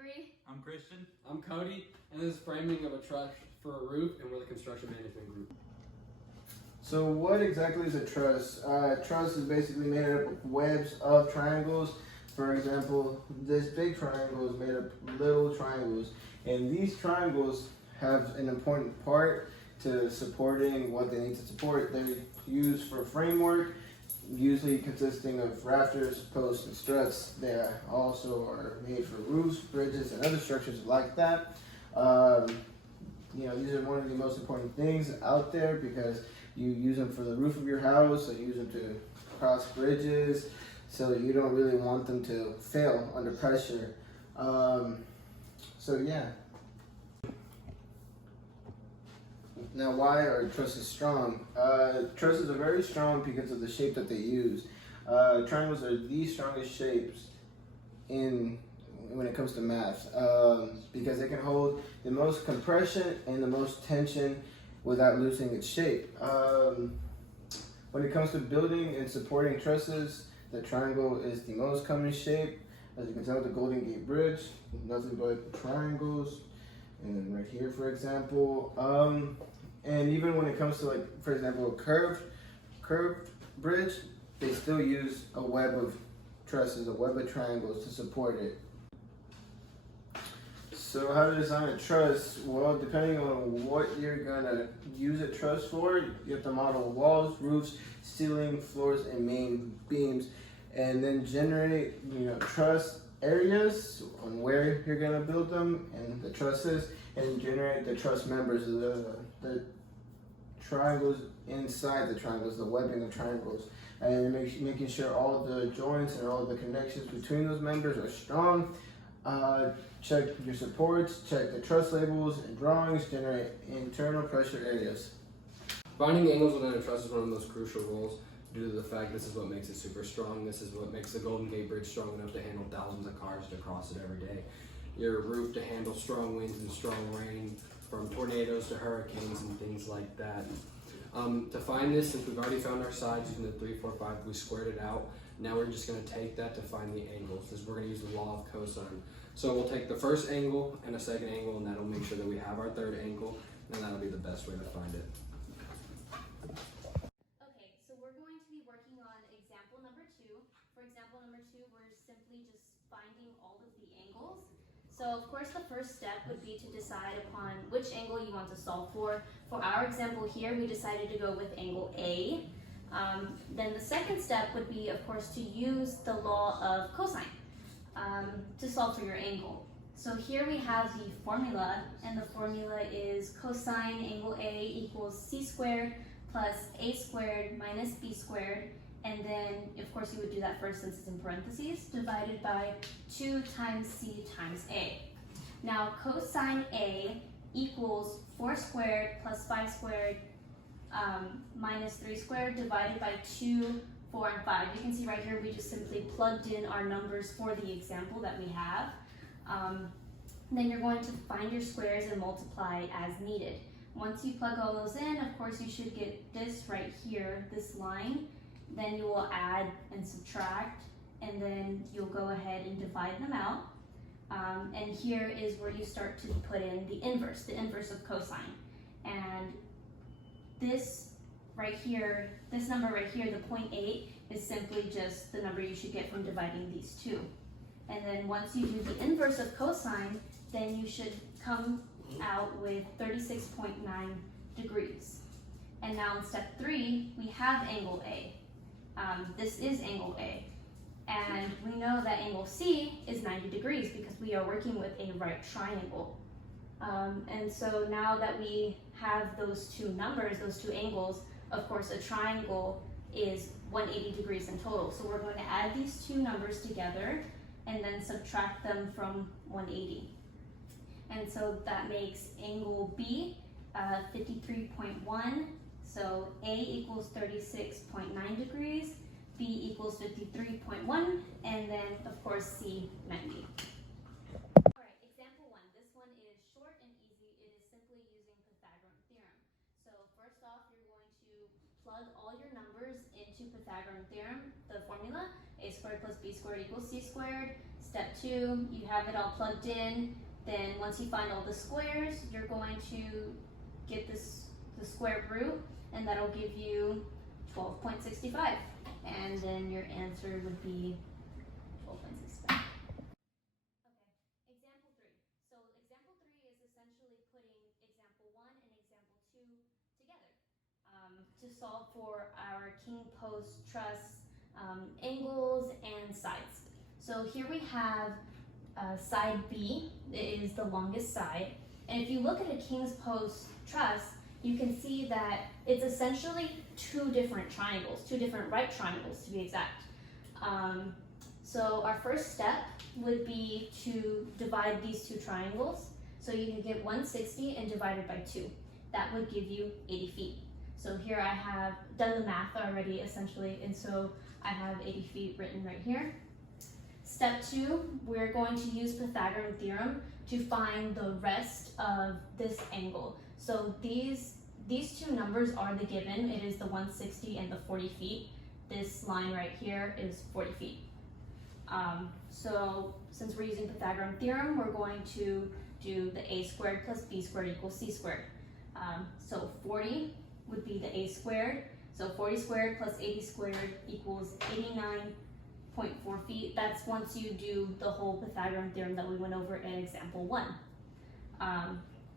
Avery. I'm Christian. I'm Cody, and this is framing of a truss for a roof, and we're the construction management group. So what exactly is a truss? Truss is basically made up of webs of triangles. For example, this big triangle is made up of little triangles, and these triangles have an important part to supporting what they need to support. They're used for framework, usually consisting of rafters, posts, and struts. They also are made for roofs, bridges, and other structures like that. These are one of the most important things out there because you use them for the roof of your house, so you use them to cross bridges, so you don't really want them to fail under pressure. Now, why are trusses strong? Trusses are very strong because of the shape that they use. Triangles are the strongest shapes when it comes to math, because they can hold the most compression and the most tension without losing its shape. When it comes to building and supporting trusses, the triangle is the most common shape. As you can tell, the Golden Gate Bridge, nothing but triangles. And then right here, for example, and even when it comes to, like, for example, a curved bridge, they still use a web of trusses, a web of triangles to support it. So how to design a truss? Well, depending on what you're gonna use a truss for, you have to model walls, roofs, ceiling, floors, and main beams, and then generate, truss areas on where you're gonna build them and the trusses, and generate the truss members, the triangles inside the triangles, the webbing of triangles, and making sure all the joints and all the connections between those members are strong. Check your supports, check the truss labels and drawings, generate internal pressure areas. Finding angles within a truss is one of the most crucial roles due to the fact this is what makes it super strong. This is what makes the Golden Gate Bridge strong enough to handle thousands of cars to cross it every day. Your roof to handle strong winds and strong rain, from tornadoes to hurricanes and things like that. To find this, since we've already found our sides using the 3, 4, 5, we squared it out. Now we're just going to take that to find the angles, because we're going to use the law of cosine. So we'll take the first angle and a second angle, and that'll make sure that we have our third angle, and that'll be the best way to find it. Okay, so we're going to be working on example number 2. For example number 2, we're simply just finding all of the angles. So of course the first step would be to decide upon which angle you want to solve for. For our example here, we decided to go with angle A. Then the second step would be, of course, to use the law of cosine to solve for your angle. So here we have the formula, and the formula is cosine angle A equals c squared plus a squared minus b squared, and then of course you would do that first since it's in parentheses, divided by 2 times c times a. Now cosine A equals 4 squared plus 5 squared minus 3 squared divided by 2, 4, and 5. You can see right here we just simply plugged in our numbers for the example that we have. Then you're going to find your squares and multiply as needed. Once you plug all those in, of course you should get this right here, this line. Then you will add and subtract, and then you'll go ahead and divide them out. And here is where you start to put in the inverse of cosine. And this right here, this number right here, the 0.8, is simply just the number you should get from dividing these two. And then once you do the inverse of cosine, then you should come out with 36.9 degrees. And now in step 3, we have angle A. This is angle A. And we know that angle C is 90 degrees because we are working with a right triangle. And so now that we have those two numbers, those two angles, of course a triangle is 180 degrees in total. So we're going to add these two numbers together and then subtract them from 180. And so that makes angle B 53.1. So A equals 36.9 degrees, B equals 53.1, and then of course C 90. Alright, example 1. This one is short and easy. It is simply using Pythagorean theorem. So first off, you're going to plug all your numbers into Pythagorean theorem, the formula, a squared plus b squared equals c squared. Step 2, you have it all plugged in. Then once you find all the squares, you're going to get the square root, and that'll give you 12.65. And then your answer would be 12.65. Okay, example 3. So example 3 is essentially putting example 1 and example 2 together to solve for our king post truss angles and sides. So here we have side B is the longest side, and if you look at a king's post truss, you can see that it's essentially two different triangles, two different right triangles to be exact. So our first step would be to divide these two triangles. So you can get 160 and divide it by 2. That would give you 80 feet. So here I have done the math already essentially, and so I have 80 feet written right here. Step 2, we're going to use Pythagorean theorem to find the rest of this angle. So these two numbers are the given. It is the 160 and the 40 feet. This line right here is 40 feet. So since we're using Pythagorean theorem, we're going to do the a squared plus b squared equals c squared. So 40 would be the a squared. So 40 squared plus 80 squared equals 89.4 feet. That's once you do the whole Pythagorean theorem that we went over in example 1.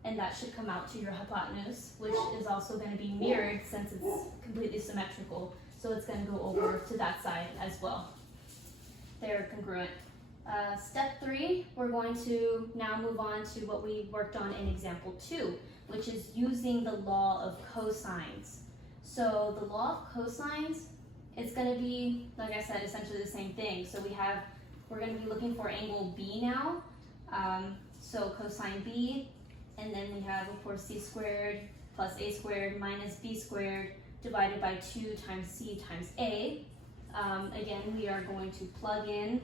And that should come out to your hypotenuse, which is also going to be mirrored since it's completely symmetrical. So it's going to go over to that side as well. They're congruent. Step 3, we're going to now move on to what we worked on in example 2, which is using the law of cosines. So the law of cosines, it's going to be, like I said, essentially the same thing. So we're going to be looking for angle B now. So cosine B, and then we have, of course, c squared plus a squared minus b squared divided by 2 times c times a. Again, we are going to plug in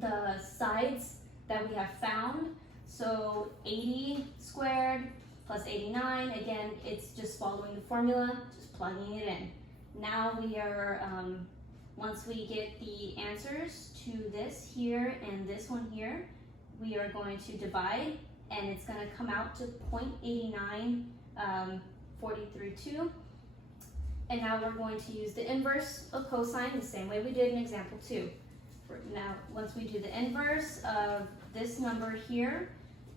the sides that we have found. So 80 squared plus 89, again, it's just following the formula, just plugging it in. Now we are, once we get the answers to this here and this one here, we are going to divide, and it's going to come out to 0.89 432. And now we're going to use the inverse of cosine the same way we did in example 2. Now, once we do the inverse of this number here,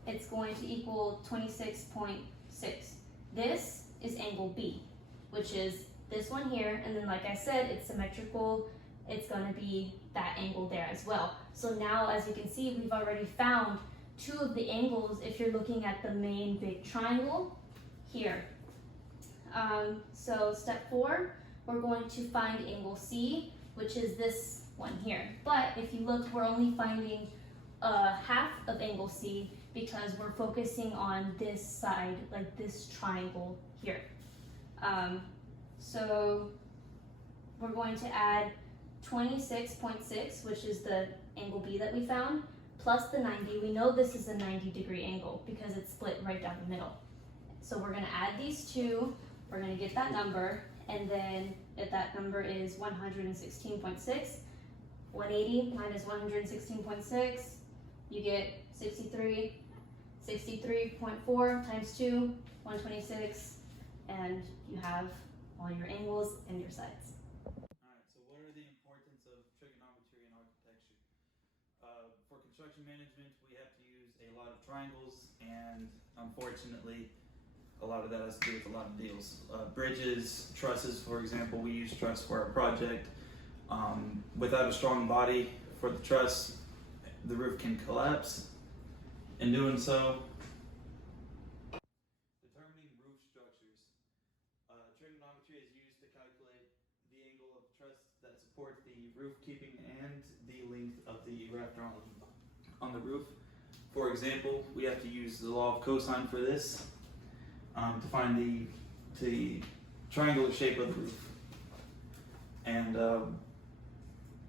it's going to equal 26.6. This is angle B, which is this one here, and then like I said, it's symmetrical. It's going to be that angle there as well. So now, as you can see, we've already found 2 of the angles if you're looking at the main big triangle here. So step 4, we're going to find angle C, which is this one here. But if you look, we're only finding half of angle C because we're focusing on this side, like this triangle here. So we're going to add 26.6, which is the angle B that we found, plus the 90. We know this is a 90-degree angle because it's split right down the middle. So we're going to add these two. We're going to get that number, and then if that number is 116.6, 180 minus 116.6, you get 63. 63.4 times 2, 126, and you have all your angles and your sides. Alright, so what are the importance of trigonometry in architecture? For construction management, we have to use a lot of triangles, and unfortunately, a lot of that has to do with a lot of deals. Bridges, trusses, for example, we use truss for our project. Without a strong body for the truss, the roof can collapse. In doing so, determining roof structures. Trigonometry is used to calculate the angle of the truss that supports the roof keeping and the length of the rafter on the roof. For example, we have to use the law of cosine for this to find the triangular shape of the roof. And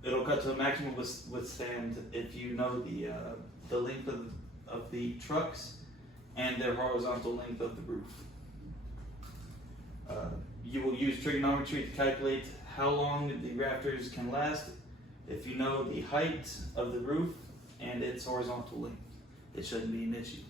it'll cut to a maximum withstand if you know the length of the trucks and their horizontal length of the roof. You will use trigonometry to calculate how long the rafters can last if you know the height of the roof and its horizontal length. It shouldn't be an issue.